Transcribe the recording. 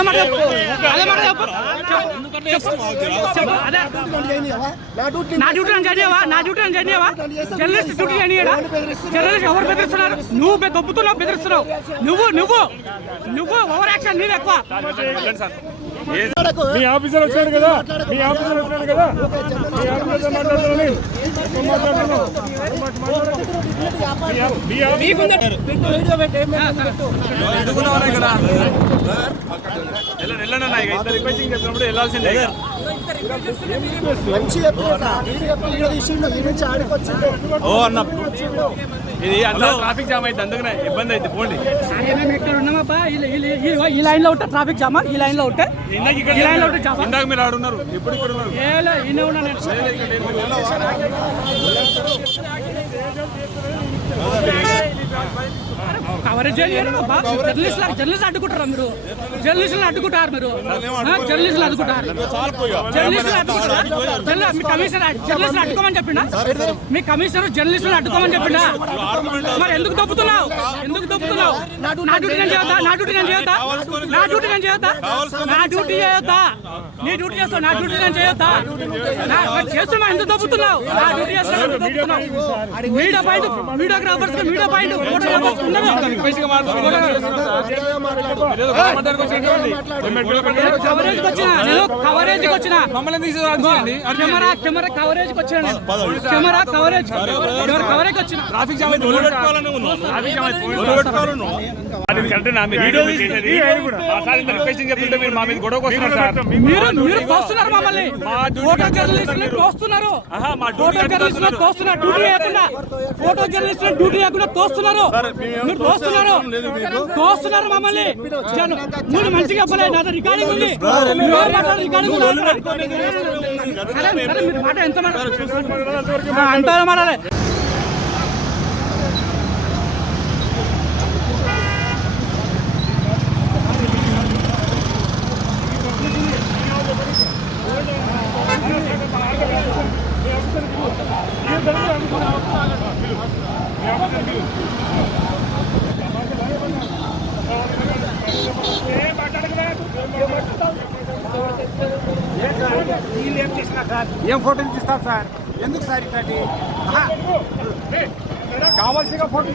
అదే మాట చెప్పు. నా డ్యూటీ అని చేయవా జర్నలిస్ట్ డ్యూటీ చేయనియడా? జర్నలిస్ట్ ఎవరు బెదిరిస్తున్నారు? నువ్వు దొబ్బుతున్నావు, బెదిరిస్తున్నావు. నువ్వు ఓవర్ యాక్షన్ నీది ఎక్కువ. మీ ఆఫీసర్ వచ్చాడు కదా, వెళ్ళాల్సిందే. ఇది అందులో ట్రాఫిక్ జామ్ అయితే అందుకనే ఇబ్బంది అయితే పోండి. ఇక్కడ ఉన్నామా? ఈ లైన్ లో ఉంటే ట్రాఫిక్ జామ్, ఈ లైన్ లో ఉంటే ఇందాక మీరు ఆడున్నారు, ఎప్పుడు ఇక్కడ ఉన్నారు? కవరేజ్ జర్నలిస్ట్ అడ్డుకుంటారా మీరు? జర్నలిస్టులను అడ్డుకుంటారు మీరు. జర్నలిస్టులు అడ్డుకుంటారు. మీ కమిషనర్ జర్నలిస్టులు అడ్డుకోమని చెప్పిండా? మీ కమిషనర్ జర్నలిస్టులను అడ్డుకోమని చెప్పిండా? మరి ఎందుకు దొబ్బుతున్నావు? నా డ్యూటీ నేను చేయొద్దా? నీ డ్యూటీ చేస్తావు. నా డ్యూటీ నేను చేయొద్దా? చేస్తున్నా, ఎందుకు దొబ్బుతున్నావు? నా డ్యూటీ చేస్తున్నా, వీడియోగ్రాఫర్స్ పాయింట్ ఫోటోగ్రాఫర్స్ కవరేజ్ వచ్చిన కెమెరా కవరేజ్ వచ్చిన ట్రాఫిక్ జామ్ మీరు తోస్తున్నారు మమ్మల్ని. ఫోటో జర్నలిస్టులు తోస్తున్నారు. ఫోటో జర్నలిస్టులు డ్యూటీ లేకుండా తోస్తున్నారు. మీరు తోస్తున్నారు మమ్మల్ని. మీరు మంచిగా చెప్పలేదు, నాతో రికార్డింగ్ ఉంది. మీరు మాట ఎంత అంటారు మాట్లాడాలి. ఏం ఫోటో తీస్తారు సార్? ఎందుకు సార్ ఇట్లాంటి కావాల్సిన ఫోటో